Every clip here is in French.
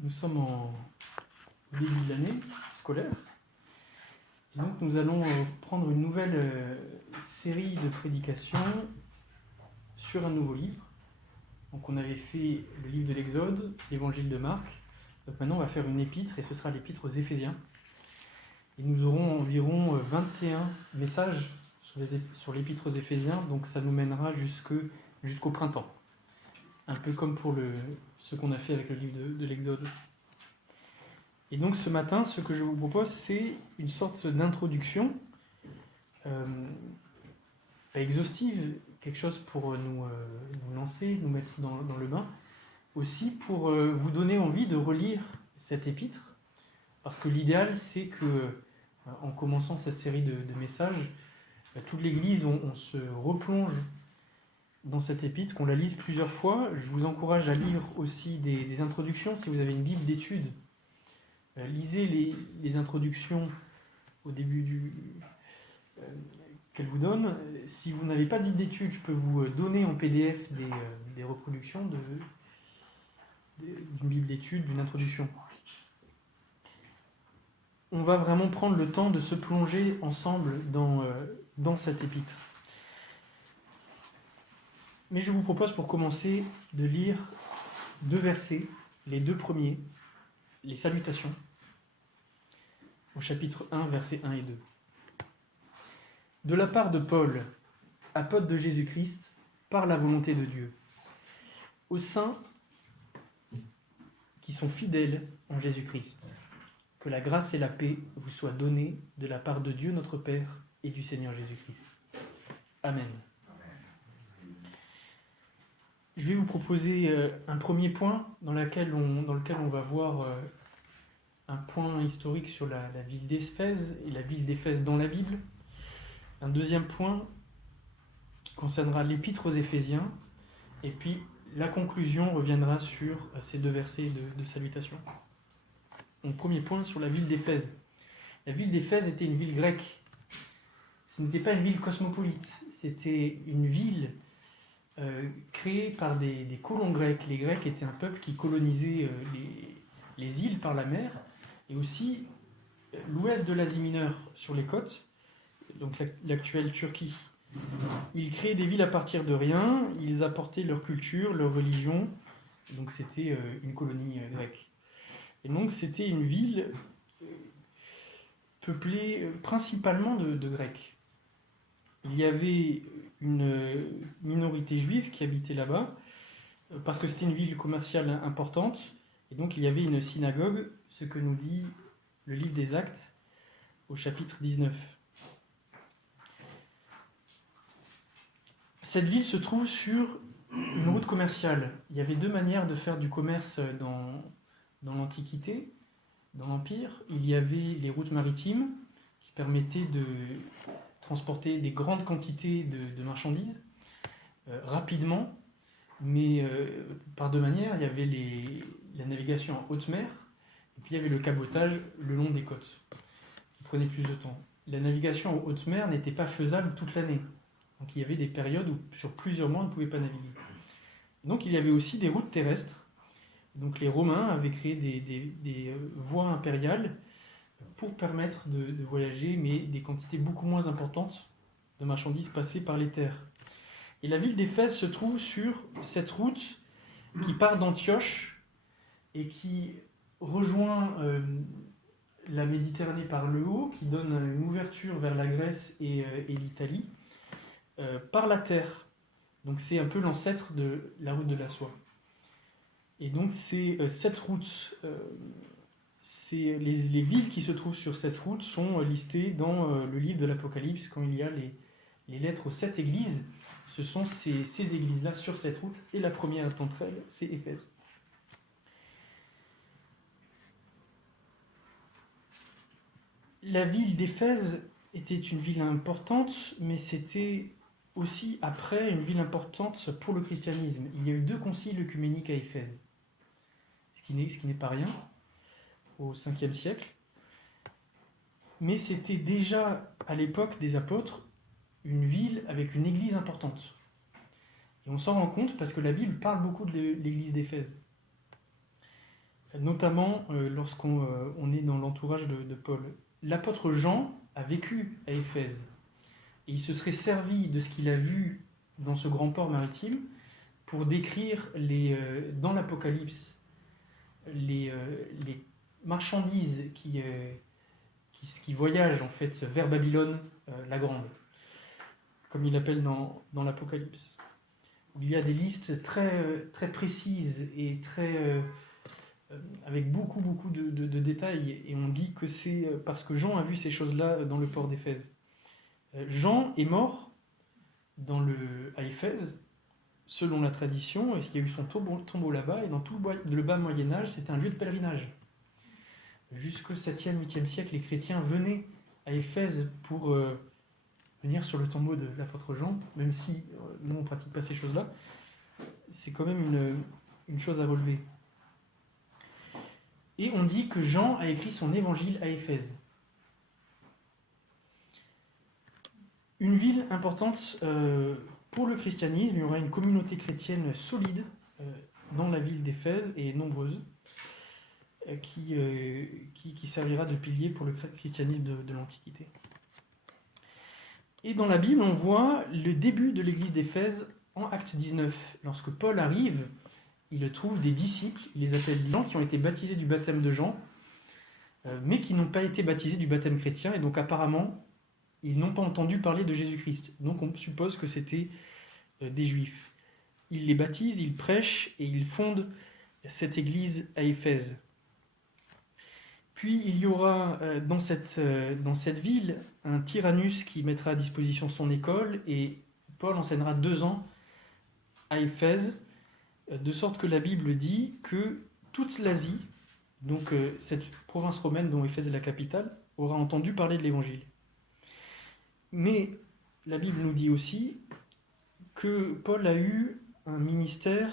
Nous sommes au début de l'année scolaire. Et donc nous allons prendre une nouvelle série de prédications sur un nouveau livre. Donc on avait fait le livre de l'Exode, l'évangile de Marc. Donc maintenant on va faire une épître et ce sera l'épître aux Éphésiens. Et nous aurons environ 21 messages sur l'épître aux Éphésiens, donc ça nous mènera jusqu'au printemps. Un peu comme pour ce qu'on a fait avec le livre de l'Exode. Et donc ce matin, ce que je vous propose, c'est une sorte d'introduction pas exhaustive, quelque chose pour nous lancer, nous mettre dans le bain, aussi pour vous donner envie de relire cette épître, parce que l'idéal, c'est que, en commençant cette série de messages, toute l'Église, on se replonge dans cette épître, qu'on la lise plusieurs fois. Je vous encourage à lire aussi des introductions, si vous avez une Bible d'études. Lisez les introductions au début qu'elle vous donne. Si vous n'avez pas de Bible d'études, je peux vous donner en PDF des reproductions d'une Bible d'études, d'une introduction. On va vraiment prendre le temps de se plonger ensemble dans cette épître. Mais je vous propose pour commencer de lire 2 versets, les 2 premiers, les salutations, au chapitre 1, versets 1 et 2. De la part de Paul, apôtre de Jésus-Christ, par la volonté de Dieu, aux saints qui sont fidèles en Jésus-Christ, que la grâce et la paix vous soient données de la part de Dieu notre Père et du Seigneur Jésus-Christ. Amen. Je vais vous proposer un premier point dans lequel on va voir un point historique sur la ville d'Éphèse et la ville d'Éphèse dans la Bible. Un deuxième point qui concernera l'épître aux Éphésiens. Et puis la conclusion reviendra sur ces 2 versets de salutation. Donc premier point sur la ville d'Éphèse. La ville d'Éphèse était une ville grecque. Ce n'était pas une ville cosmopolite. C'était une ville créée par des colons grecs. Les Grecs étaient un peuple qui colonisait les îles par la mer et aussi l'ouest de l'Asie mineure sur les côtes, donc l'actuelle Turquie. Ils créaient des villes à partir de rien, ils apportaient leur culture, leur religion, donc c'était une colonie grecque. Et donc c'était une ville peuplée principalement de Grecs. Il y avait une minorité juive qui habitait là-bas, parce que c'était une ville commerciale importante, et donc il y avait une synagogue, ce que nous dit le livre des Actes, au chapitre 19. Cette ville se trouve sur une route commerciale. Il y avait 2 manières de faire du commerce dans l'Antiquité, dans l'Empire. Il y avait les routes maritimes, qui permettaient de transporter des grandes quantités de marchandises rapidement, mais par 2 manières. Il y avait la navigation en haute mer, et puis il y avait le cabotage le long des côtes, qui prenait plus de temps. La navigation en haute mer n'était pas faisable toute l'année. Donc il y avait des périodes où sur plusieurs mois on ne pouvait pas naviguer. Donc il y avait aussi des routes terrestres. Donc les Romains avaient créé des voies impériales pour permettre de voyager, mais des quantités beaucoup moins importantes de marchandises passées par les terres. Et la ville d'Éphèse se trouve sur cette route qui part d'Antioche et qui rejoint la Méditerranée par le haut, qui donne une ouverture vers la Grèce et l'Italie, par la terre. Donc c'est un peu l'ancêtre de la route de la soie. Et donc c'est cette route, les villes qui se trouvent sur cette route sont listées dans le livre de l'Apocalypse, quand il y a les lettres aux 7 églises. Ce sont ces églises-là sur cette route, et la première d'entre elles, c'est Éphèse. La ville d'Éphèse était une ville importante, mais c'était aussi après une ville importante pour le christianisme. Il y a eu 2 conciles œcuméniques à Éphèse, ce qui n'est pas rien, au 5e siècle. Mais c'était déjà, à l'époque des apôtres, une ville avec une église importante. Et on s'en rend compte parce que la Bible parle beaucoup de l'église d'Éphèse. notamment lorsqu'on est dans l'entourage de Paul. L'apôtre Jean a vécu à Éphèse, et il se serait servi de ce qu'il a vu dans ce grand port maritime pour décrire dans l'Apocalypse les marchandises qui voyagent en fait vers Babylone la Grande, comme il l'appelle dans l'Apocalypse. Il y a des listes très, très précises et avec beaucoup de détails, et on dit que c'est parce que Jean a vu ces choses-là dans le port d'Éphèse. Jean est mort à Éphèse, selon la tradition, et il y a eu son tombeau là-bas, et dans tout le bas Moyen-Âge, c'était un lieu de pèlerinage. Jusqu'au 7e, 8e siècle, les chrétiens venaient à Éphèse pour venir sur le tombeau de l'apôtre Jean, même si nous on ne pratique pas ces choses-là. C'est quand même une chose à relever. Et on dit que Jean a écrit son évangile à Éphèse. Une ville importante pour le christianisme. Il y aura une communauté chrétienne solide dans la ville d'Éphèse, et nombreuse, qui servira de pilier pour le christianisme de l'Antiquité. Et dans la Bible, on voit le début de l'église d'Éphèse en Acte 19. Lorsque Paul arrive, il trouve des disciples, il les appelle des gens qui ont été baptisés du baptême de Jean, mais qui n'ont pas été baptisés du baptême chrétien, et donc apparemment, ils n'ont pas entendu parler de Jésus-Christ. Donc on suppose que c'était des Juifs. Il les baptise, il prêche, et il fonde cette église à Éphèse. Puis il y aura dans cette ville un Tyrannus qui mettra à disposition son école, et Paul enseignera 2 ans à Éphèse, de sorte que la Bible dit que toute l'Asie, donc cette province romaine dont Éphèse est la capitale, aura entendu parler de l'Évangile. Mais la Bible nous dit aussi que Paul a eu un ministère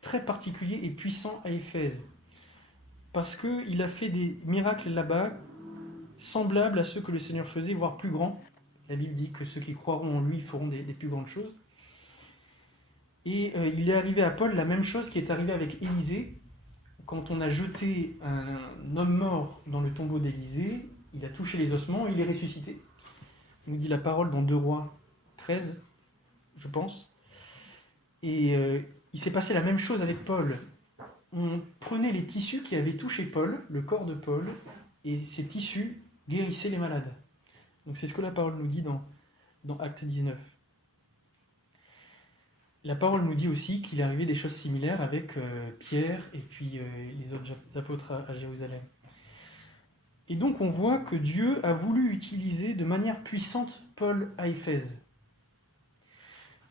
très particulier et puissant à Éphèse, parce qu'il a fait des miracles là-bas semblables à ceux que le Seigneur faisait, voire plus grands. La Bible dit que ceux qui croiront en lui feront des plus grandes choses. Et il est arrivé à Paul la même chose qui est arrivée avec Élisée. Quand on a jeté un homme mort dans le tombeau d'Élisée, il a touché les ossements et il est ressuscité. Il nous dit la parole dans 2 Rois 13, je pense. Et il s'est passé la même chose avec Paul. On prenait les tissus qui avaient touché Paul, le corps de Paul, et ces tissus guérissaient les malades. Donc c'est ce que la parole nous dit dans Acte 19. La parole nous dit aussi qu'il est arrivé des choses similaires avec Pierre et puis les autres apôtres à Jérusalem. Et donc on voit que Dieu a voulu utiliser de manière puissante Paul à Éphèse.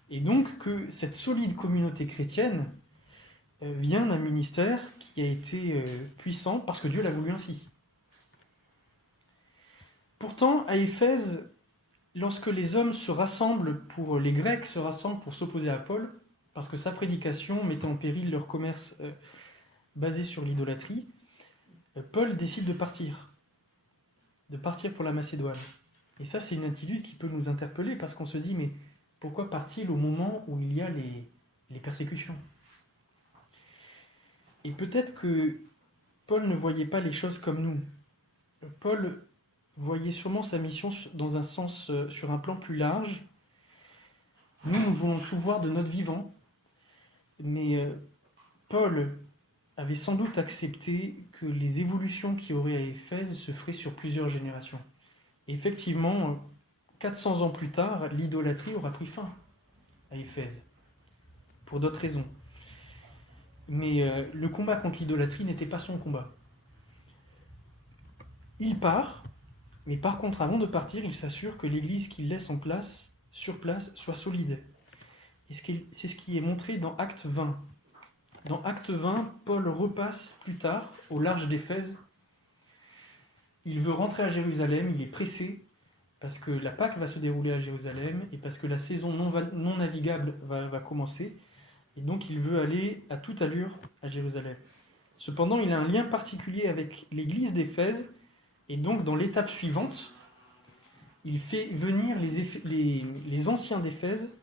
Et donc que cette solide communauté chrétienne vient d'un ministère qui a été puissant parce que Dieu l'a voulu ainsi. Pourtant, à Éphèse, lorsque les hommes se rassemblent les Grecs se rassemblent pour s'opposer à Paul, parce que sa prédication mettait en péril leur commerce basé sur l'idolâtrie, Paul décide de partir pour la Macédoine. Et ça, c'est une attitude qui peut nous interpeller, parce qu'on se dit, mais pourquoi part-il au moment où il y a les persécutions ? Et peut-être que Paul ne voyait pas les choses comme nous. Paul voyait sûrement sa mission dans un sens, sur un plan plus large. Nous voulons tout voir de notre vivant, mais Paul avait sans doute accepté que les évolutions qui auraient à Éphèse se feraient sur plusieurs générations. Et effectivement, 400 ans plus tard, l'idolâtrie aura pris fin à Éphèse, pour d'autres raisons. Mais le combat contre l'idolâtrie n'était pas son combat. Il part, mais par contre, avant de partir, il s'assure que l'église qu'il laisse sur place, soit solide. Et c'est ce qui est montré dans Acte 20. Dans Acte 20, Paul repasse plus tard au large d'Éphèse. Il veut rentrer à Jérusalem, il est pressé, parce que la Pâque va se dérouler à Jérusalem, et parce que la saison non navigable va commencer, et donc il veut aller à toute allure à Jérusalem. Cependant, il a un lien particulier avec l'église d'Éphèse, et donc dans l'étape suivante, il fait venir les anciens d'Éphèse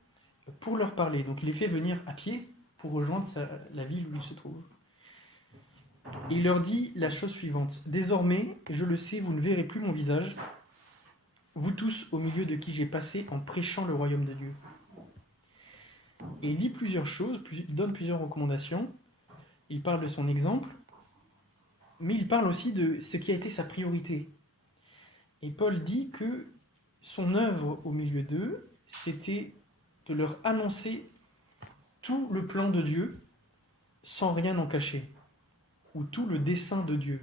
pour leur parler. Donc il les fait venir à pied pour rejoindre la ville où il se trouve. Et il leur dit la chose suivante. Désormais, je le sais, vous ne verrez plus mon visage, vous tous au milieu de qui j'ai passé en prêchant le royaume de Dieu. Et il dit plusieurs choses, il donne plusieurs recommandations. Il parle de son exemple, mais il parle aussi de ce qui a été sa priorité. Et Paul dit que son œuvre au milieu d'eux, c'était de leur annoncer tout le plan de Dieu sans rien en cacher, ou tout le dessein de Dieu.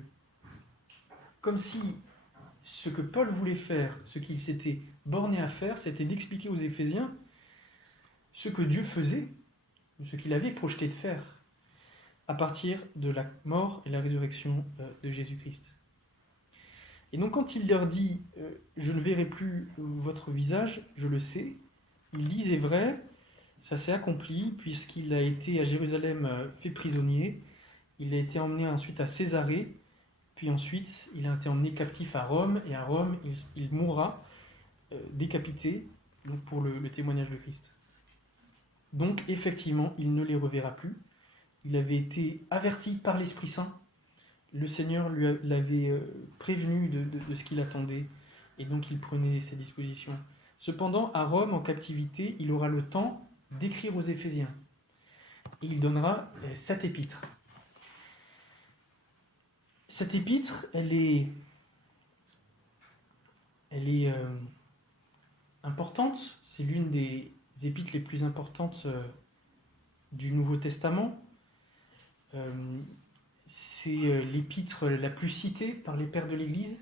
Comme si ce que Paul voulait faire, ce qu'il s'était borné à faire, c'était d'expliquer aux Éphésiens ce que Dieu faisait, ou ce qu'il avait projeté de faire, à partir de la mort et la résurrection de Jésus-Christ. Et donc quand il leur dit « Je ne verrai plus votre visage, je le sais », il dit « C'est vrai, ça s'est accompli, puisqu'il a été à Jérusalem fait prisonnier, il a été emmené ensuite à Césarée, puis ensuite il a été emmené captif à Rome, et à Rome il mourra décapité donc pour le témoignage de Christ. » Donc effectivement, il ne les reverra plus. Il avait été averti par l'Esprit Saint. Le Seigneur l'avait prévenu de ce qu'il attendait, et donc il prenait ses dispositions. Cependant, à Rome, en captivité, il aura le temps d'écrire aux Éphésiens. Et il donnera cette épître. Cette épître, elle est importante. C'est l'une des épîtres les plus importantes du Nouveau Testament. C'est l'épître la plus citée par les pères de l'Église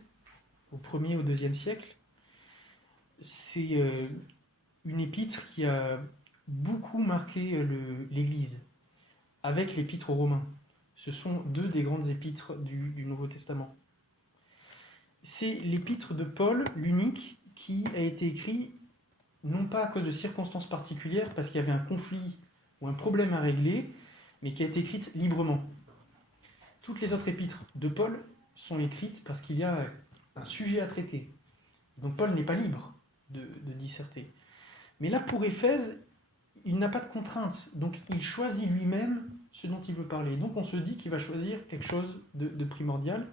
au 1er et au 2e siècle. C'est une épître qui a beaucoup marqué l'Église, avec l'épître aux Romains. Ce sont deux des grandes épîtres du Nouveau Testament. C'est l'épître de Paul, l'unique, qui a été écrit non pas à cause de circonstances particulières, parce qu'il y avait un conflit ou un problème à régler, mais qui a été écrite librement. Toutes les autres épîtres de Paul sont écrites parce qu'il y a un sujet à traiter. Donc Paul n'est pas libre de disserter. Mais là, pour Éphèse, il n'a pas de contrainte. Donc il choisit lui-même ce dont il veut parler. Donc on se dit qu'il va choisir quelque chose de primordial.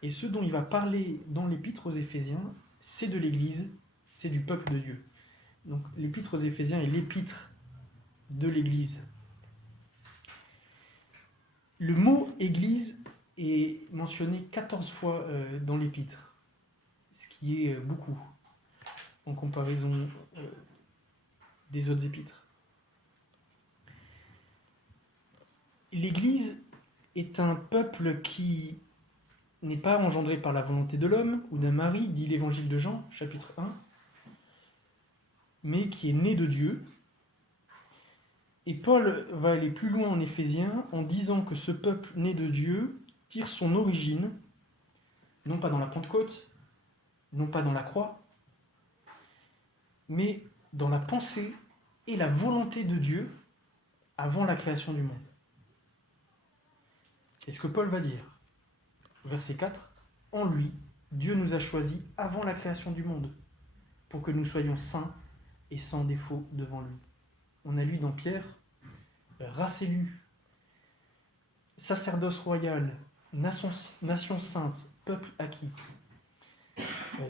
Et ce dont il va parler dans l'épître aux Éphésiens, c'est de l'Église, c'est du peuple de Dieu. Donc l'épître aux Éphésiens est l'épître de l'Église. Le mot « Église » est mentionné 14 fois dans l'épître, ce qui est beaucoup en comparaison des autres épîtres. L'Église est un peuple qui n'est pas engendré par la volonté de l'homme ou d'un mari, dit l'Évangile de Jean, chapitre 1, mais qui est né de Dieu. Et Paul va aller plus loin en Éphésiens en disant que ce peuple né de Dieu tire son origine, non pas dans la Pentecôte, non pas dans la croix, mais dans la pensée et la volonté de Dieu avant la création du monde. C'est ce que Paul va dire. Verset 4, « En lui, Dieu nous a choisis avant la création du monde, pour que nous soyons saints et sans défaut devant lui. » On a lu dans Pierre, race élue, sacerdoce royal, nation sainte, peuple acquis.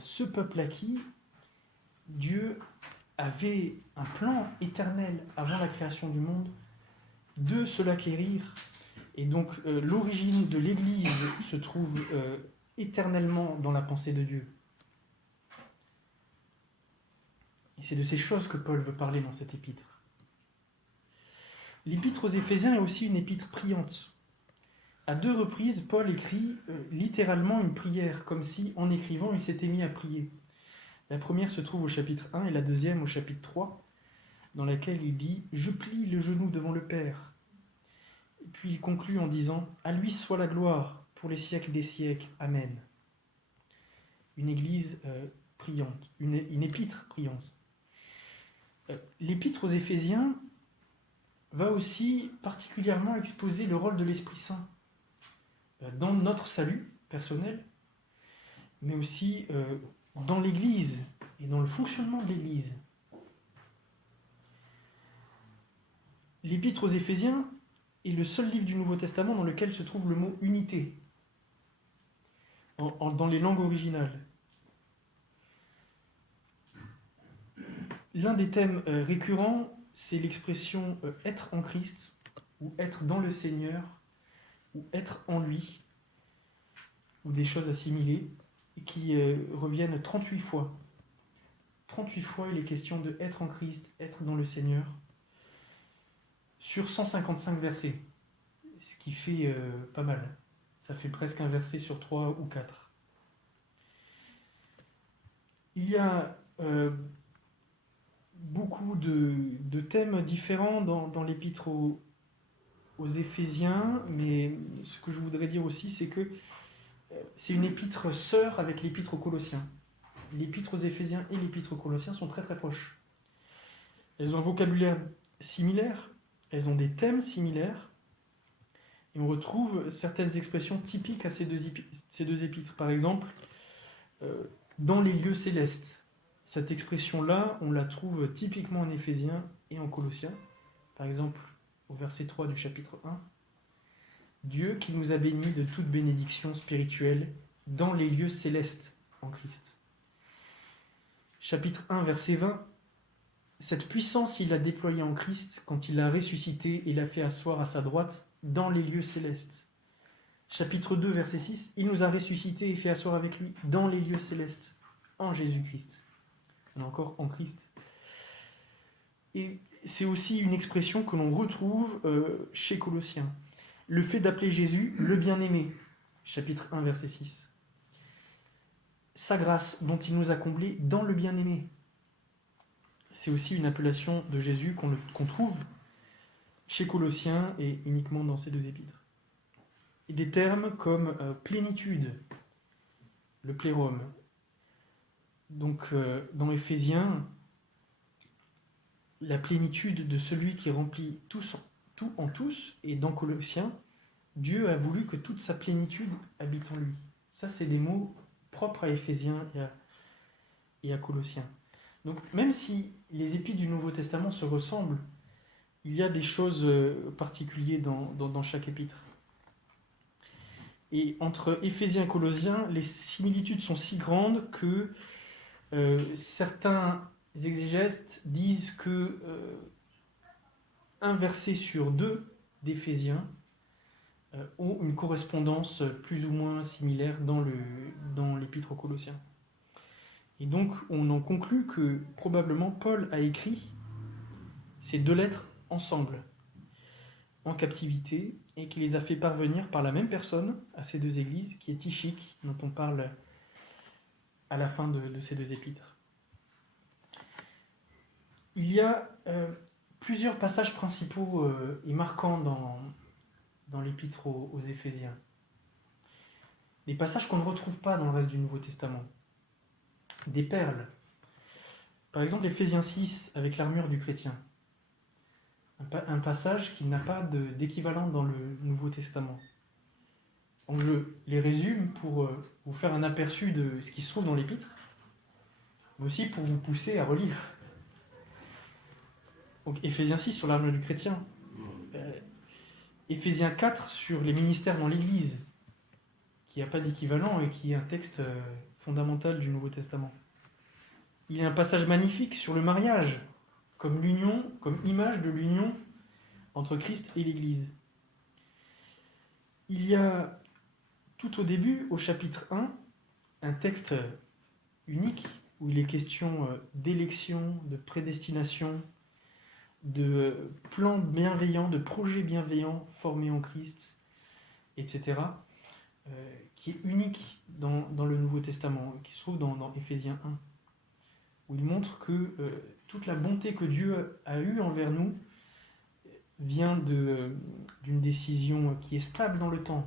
Ce peuple acquis, Dieu avait un plan éternel avant la création du monde de se l'acquérir. Et donc l'origine de l'Église se trouve éternellement dans la pensée de Dieu. Et c'est de ces choses que Paul veut parler dans cette épître. L'épître aux Éphésiens est aussi une épître priante. À 2 reprises, Paul écrit littéralement une prière, comme si, en écrivant, il s'était mis à prier. La première se trouve au chapitre 1 et la deuxième au chapitre 3, dans laquelle il dit « Je plie le genou devant le Père ». Puis il conclut en disant « À lui soit la gloire pour les siècles des siècles. Amen ». Une église priante, une épître priante. L'épître aux Éphésiens va aussi particulièrement exposer le rôle de l'Esprit Saint dans notre salut personnel, mais aussi dans l'Église et dans le fonctionnement de l'Église. L'Épître aux Éphésiens est le seul livre du Nouveau Testament dans lequel se trouve le mot unité, dans les langues originales. L'un des thèmes récurrents, c'est l'expression être en Christ, ou être dans le Seigneur, ou être en lui, ou des choses assimilées, qui reviennent 38 fois. 38 fois, il est question de être en Christ, être dans le Seigneur, sur 155 versets, ce qui fait pas mal. Ça fait presque un verset sur 3 ou 4. Il y a beaucoup de thèmes différents dans l'épître aux Éphésiens, mais ce que je voudrais dire aussi, c'est que c'est une épître sœur avec l'épître aux Colossiens. L'épître aux Éphésiens et l'épître aux Colossiens sont très très proches. Elles ont un vocabulaire similaire, elles ont des thèmes similaires, et on retrouve certaines expressions typiques à ces deux épîtres. Par exemple, dans les lieux célestes. Cette expression-là, on la trouve typiquement en Éphésiens et en Colossiens. Par exemple, au verset 3 du chapitre 1. Dieu qui nous a bénis de toute bénédiction spirituelle dans les lieux célestes en Christ. Chapitre 1, verset 20. Cette puissance, il l'a déployée en Christ quand il l'a ressuscité et l'a fait asseoir à sa droite dans les lieux célestes. Chapitre 2, verset 6. Il nous a ressuscités et fait asseoir avec lui dans les lieux célestes, en Jésus-Christ. On est encore en Christ. Et c'est aussi une expression que l'on retrouve chez Colossiens. Le fait d'appeler Jésus le bien-aimé, chapitre 1, verset 6. Sa grâce dont il nous a comblés dans le bien-aimé. C'est aussi une appellation de Jésus qu'on trouve chez Colossiens et uniquement dans ces deux épîtres. Et des termes comme plénitude, le plérum. Donc dans Éphésiens, la plénitude de celui qui remplit tout en tous, et dans Colossiens, Dieu a voulu que toute sa plénitude habite en lui. Ça, c'est des mots propres à Éphésiens et à Colossiens. Donc même si les épîtres du Nouveau Testament se ressemblent, il y a des choses particulières dans chaque épître. Et entre Éphésiens et Colossiens, les similitudes sont si grandes que certains exégètes disent que un verset sur deux d'Éphésiens ont une correspondance plus ou moins similaire dans l'épître aux Colossiens. Et donc on en conclut que probablement Paul a écrit ces deux lettres ensemble, en captivité, et qu'il les a fait parvenir par la même personne à ces deux églises, qui est Tychik, dont on parle à la fin de ces deux épîtres. Il y a plusieurs passages principaux et marquants dans l'épître aux Éphésiens. Des passages qu'on ne retrouve pas dans le reste du Nouveau Testament. Des perles. Par exemple, Éphésiens 6 avec l'armure du chrétien. Un passage qui n'a pas d'équivalent dans le Nouveau Testament. Donc je les résume pour vous faire un aperçu de ce qui se trouve dans l'épître, mais aussi pour vous pousser à relire. Donc Éphésiens 6 sur l'armure du chrétien. Éphésiens 4 sur les ministères dans l'Église, qui n'a pas d'équivalent et qui est un texte fondamental du Nouveau Testament. Il y a un passage magnifique sur le mariage, comme image de l'union entre Christ et l'Église. Il y a tout au début, au chapitre 1, un texte unique où il est question d'élection, de prédestination, de plans bienveillants, de projets bienveillants formés en Christ, etc., qui est unique dans le Nouveau Testament, qui se trouve dans Éphésiens 1, où il montre que toute la bonté que Dieu a eue envers nous vient d'une décision qui est stable dans le temps,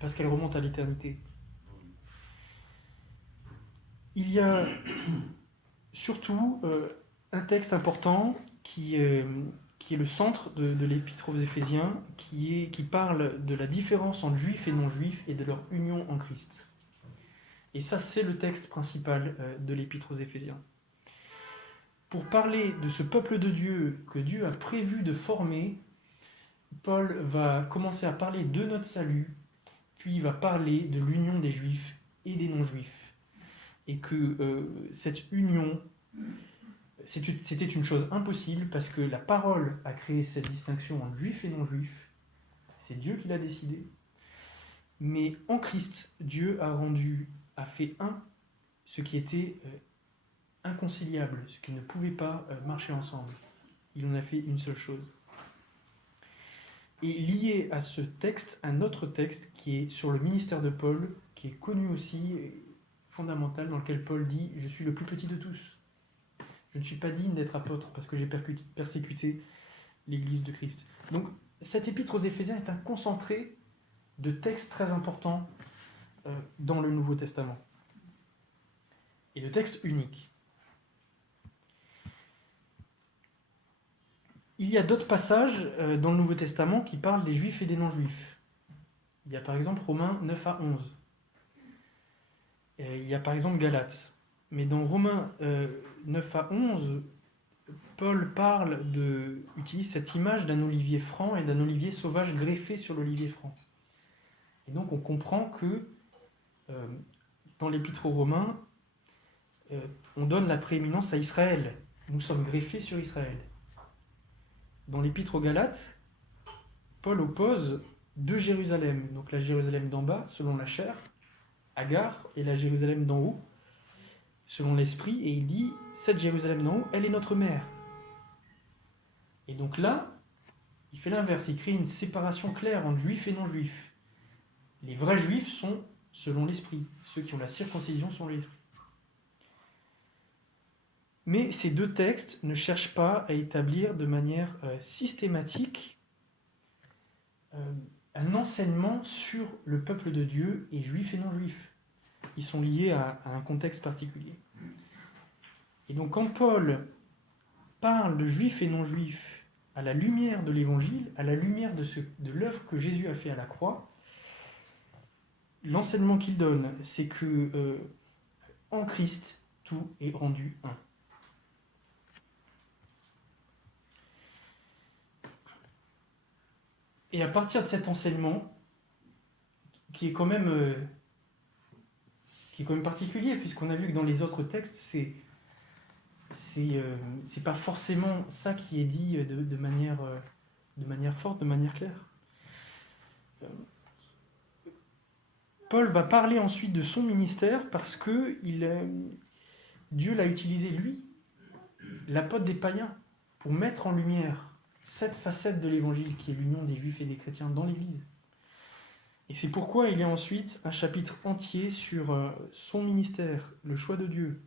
parce qu'elle remonte à l'éternité. Il y a surtout un texte important qui est le centre de l'épître aux Éphésiens, qui parle de la différence entre juifs et non-juifs et de leur union en Christ. Et ça, c'est le texte principal de l'épître aux Éphésiens. Pour parler de ce peuple de Dieu que Dieu a prévu de former Paul va commencer à parler de notre salut, puis il va parler de l'union des juifs et des non-juifs. Et que cette union, c'était une chose impossible parce que la parole a créé cette distinction entre juifs et non-juifs. C'est Dieu qui l'a décidé. Mais en Christ, Dieu a fait un ce qui était inconciliable, ce qui ne pouvait pas marcher ensemble. Il en a fait une seule chose. Et lié à ce texte, un autre texte qui est sur le ministère de Paul, qui est connu aussi, fondamental, dans lequel Paul dit « Je suis le plus petit de tous. Je ne suis pas digne d'être apôtre parce que j'ai persécuté l'Église de Christ. » Donc, cette épître aux Éphésiens est un concentré de textes très importants dans le Nouveau Testament. Et de textes uniques. Il y a d'autres passages dans le Nouveau Testament qui parlent des Juifs et des non-Juifs. Il y a par exemple Romains 9 à 11. Il y a par exemple Galates. Mais dans Romains 9 à 11, Paul utilise cette image d'un olivier franc et d'un olivier sauvage greffé sur l'olivier franc. Et donc on comprend que dans l'épître aux Romains, on donne la prééminence à Israël. Nous sommes greffés sur Israël. Dans l'épître aux Galates, Paul oppose deux Jérusalem. Donc la Jérusalem d'en bas, selon la chair, Agar, et la Jérusalem d'en haut, selon l'esprit. Et il dit, cette Jérusalem d'en haut, elle est notre mère. Et donc là, il fait l'inverse. Il crée une séparation claire entre juifs et non-juifs. Les vrais juifs sont selon l'esprit. Ceux qui ont la circoncision sont l'esprit. Mais ces deux textes ne cherchent pas à établir de manière systématique un enseignement sur le peuple de Dieu, et juif et non-juif. Ils sont liés à un contexte particulier. Et donc quand Paul parle de juifs et non-juifs à la lumière de l'Évangile, à la lumière de l'œuvre que Jésus a fait à la croix, l'enseignement qu'il donne, c'est que en Christ, tout est rendu un. Et à partir de cet enseignement, qui est quand même particulier, puisqu'on a vu que dans les autres textes, c'est pas forcément ça qui est dit de manière forte, de manière claire. Paul va parler ensuite de son ministère parce que Dieu l'a utilisé, lui, l'apôtre des païens, pour mettre en lumière cette facette de l'évangile qui est l'union des juifs et des chrétiens dans l'Église. Et c'est pourquoi il y a ensuite un chapitre entier sur son ministère, le choix de Dieu,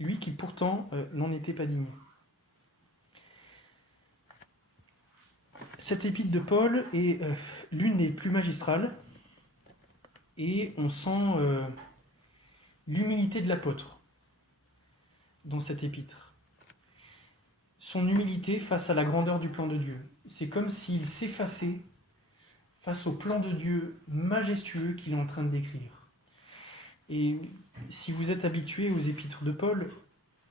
lui qui pourtant n'en était pas digne. Cette épître de Paul est l'une des plus magistrales, et on sent l'humilité de l'apôtre dans cette épître. Son humilité face à la grandeur du plan de Dieu. C'est comme s'il s'effaçait face au plan de Dieu majestueux qu'il est en train de décrire. Et si vous êtes habitué aux épîtres de Paul,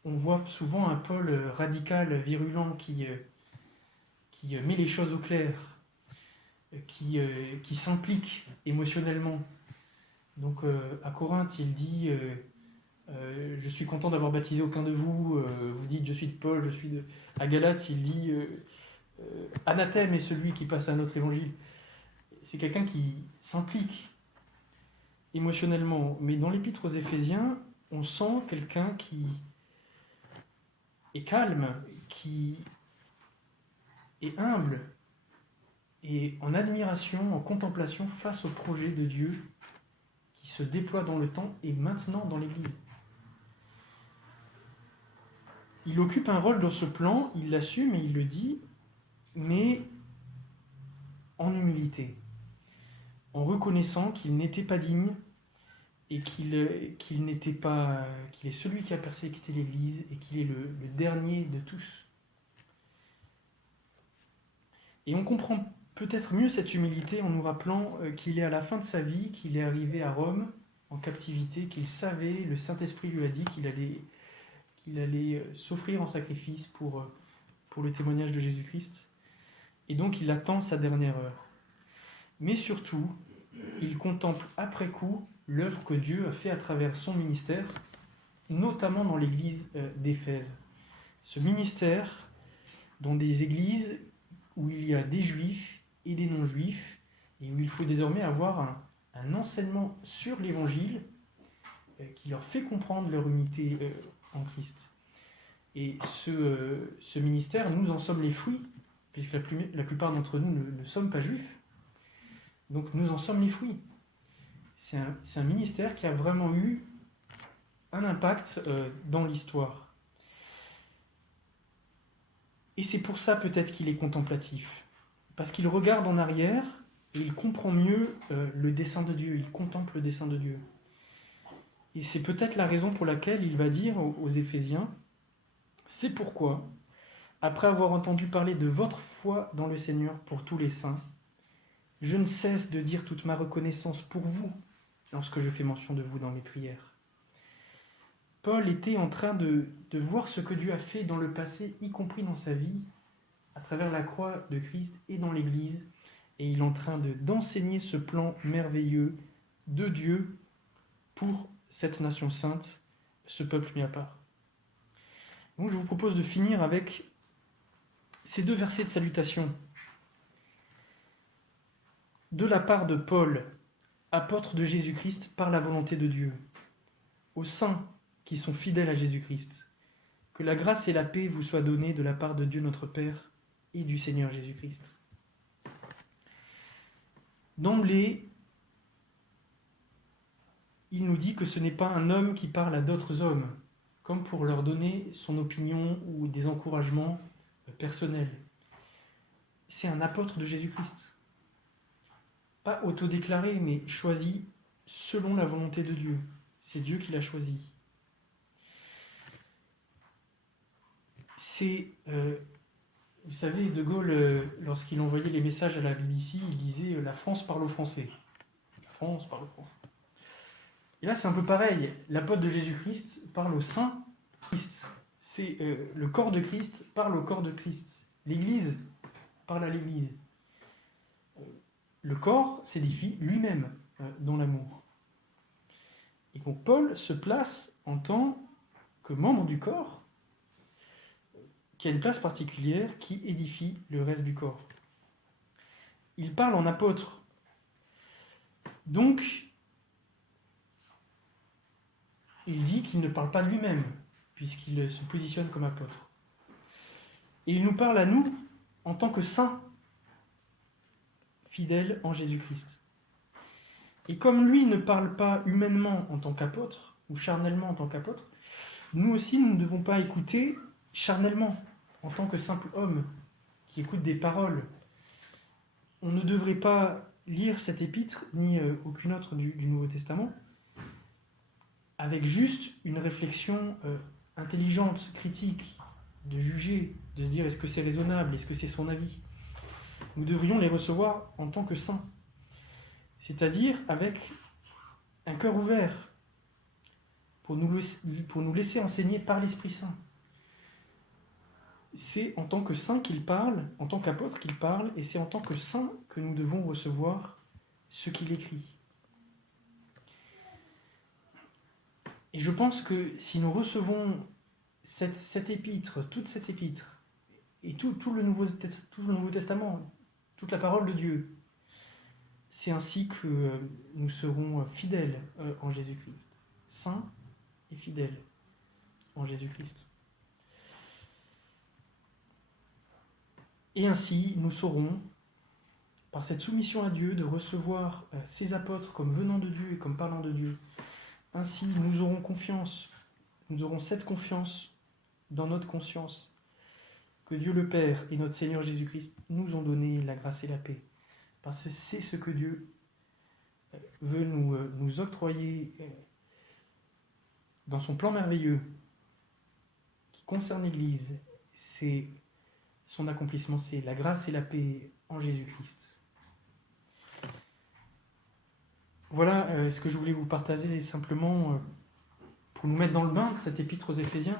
on voit souvent un Paul radical, virulent, qui met les choses au clair, qui s'implique émotionnellement. Donc à Corinthe, il dit je suis content d'avoir baptisé aucun de vous. Vous dites je suis de Paul, je suis de. À Galates, il dit anathème est celui qui passe à un autre évangile. C'est quelqu'un qui s'implique émotionnellement. Mais dans l'épître aux Éphésiens, on sent quelqu'un qui est calme, qui est humble et en admiration, en contemplation face au projet de Dieu qui se déploie dans le temps et maintenant dans l'Église. Il occupe un rôle dans ce plan, il l'assume et il le dit, mais en humilité, en reconnaissant qu'il n'était pas digne et qu'il est celui qui a persécuté l'Église et qu'il est le dernier de tous. Et on comprend peut-être mieux cette humilité en nous rappelant qu'il est à la fin de sa vie, qu'il est arrivé à Rome en captivité, qu'il savait, le Saint-Esprit lui a dit qu'il allait s'offrir en sacrifice pour le témoignage de Jésus-Christ. et donc il attend sa dernière heure. Mais surtout, il contemple après coup l'œuvre que Dieu a fait à travers son ministère, notamment dans l'église d'Éphèse. Ce ministère dans des églises où il y a des juifs et des non-juifs, et où il faut désormais avoir un enseignement sur l'évangile qui leur fait comprendre leur unité en Christ. Et ce ministère, nous en sommes les fruits, puisque la plupart d'entre nous ne sommes pas juifs. Donc nous en sommes les fruits. C'est un ministère qui a vraiment eu un impact dans l'histoire. Et c'est pour ça peut-être qu'il est contemplatif. Parce qu'il regarde en arrière et il comprend mieux le dessein de Dieu, il contemple le dessein de Dieu. Et c'est peut-être la raison pour laquelle il va dire aux Éphésiens, c'est pourquoi, après avoir entendu parler de votre foi dans le Seigneur pour tous les saints, je ne cesse de dire toute ma reconnaissance pour vous lorsque je fais mention de vous dans mes prières. Paul était en train de voir ce que Dieu a fait dans le passé, y compris dans sa vie, à travers la croix de Christ et dans l'Église, et il est en train d'enseigner ce plan merveilleux de Dieu pour cette nation sainte, ce peuple mis à part. Donc je vous propose de finir avec ces 2 versets de salutation. De la part de Paul, apôtre de Jésus-Christ par la volonté de Dieu, aux saints qui sont fidèles à Jésus-Christ, que la grâce et la paix vous soient données de la part de Dieu notre Père et du Seigneur Jésus-Christ. D'emblée, il nous dit que ce n'est pas un homme qui parle à d'autres hommes, comme pour leur donner son opinion ou des encouragements personnels. C'est un apôtre de Jésus-Christ. Pas autodéclaré, mais choisi selon la volonté de Dieu. C'est Dieu qui l'a choisi. Vous savez, De Gaulle, lorsqu'il envoyait les messages à la BBC, il disait « La France parle aux Français ». La France parle aux Français. Et là, c'est un peu pareil. L'apôtre de Jésus-Christ parle au saint Christ. C'est le corps de Christ parle au corps de Christ. L'Église parle à l'Église. Le corps s'édifie lui-même dans l'amour. Et donc Paul se place en tant que membre du corps, qui a une place particulière, qui édifie le reste du corps. Il parle en apôtre. Donc, il dit qu'il ne parle pas de lui-même, puisqu'il se positionne comme apôtre. Et il nous parle à nous en tant que saints, fidèles en Jésus-Christ. Et comme lui ne parle pas humainement en tant qu'apôtre, ou charnellement en tant qu'apôtre, nous aussi, nous ne devons pas écouter charnellement, en tant que simple homme qui écoute des paroles. On ne devrait pas lire cet épître, ni aucune autre du Nouveau Testament, avec juste une réflexion intelligente, critique, de juger, de se dire est-ce que c'est raisonnable, est-ce que c'est son avis. Nous devrions les recevoir en tant que saints, c'est-à-dire avec un cœur ouvert, pour nous laisser enseigner par l'Esprit Saint. C'est en tant que saint qu'il parle, en tant qu'apôtre qu'il parle, et c'est en tant que saint que nous devons recevoir ce qu'il écrit. Et je pense que si nous recevons cette épître, toute cette épître, et tout le Nouveau Testament, toute la parole de Dieu, c'est ainsi que nous serons fidèles en Jésus-Christ. Saints et fidèles en Jésus-Christ. Et ainsi, nous saurons, par cette soumission à Dieu, de recevoir ces apôtres comme venant de Dieu et comme parlant de Dieu. Ainsi, nous aurons confiance, nous aurons cette confiance dans notre conscience que Dieu le Père et notre Seigneur Jésus-Christ nous ont donné la grâce et la paix. Parce que c'est ce que Dieu veut nous octroyer dans son plan merveilleux qui concerne l'Église. C'est son accomplissement, c'est la grâce et la paix en Jésus-Christ. Voilà ce que je voulais vous partager simplement pour nous mettre dans le bain de cette épître aux Éphésiens.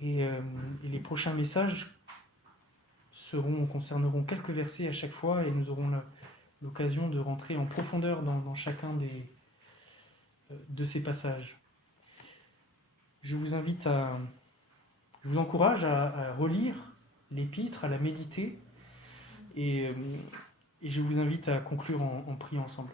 Et les prochains messages concerneront quelques versets à chaque fois et nous aurons l'occasion de rentrer en profondeur dans chacun de ces passages. Je vous encourage à relire l'épître, à la méditer et je vous invite à conclure en priant ensemble.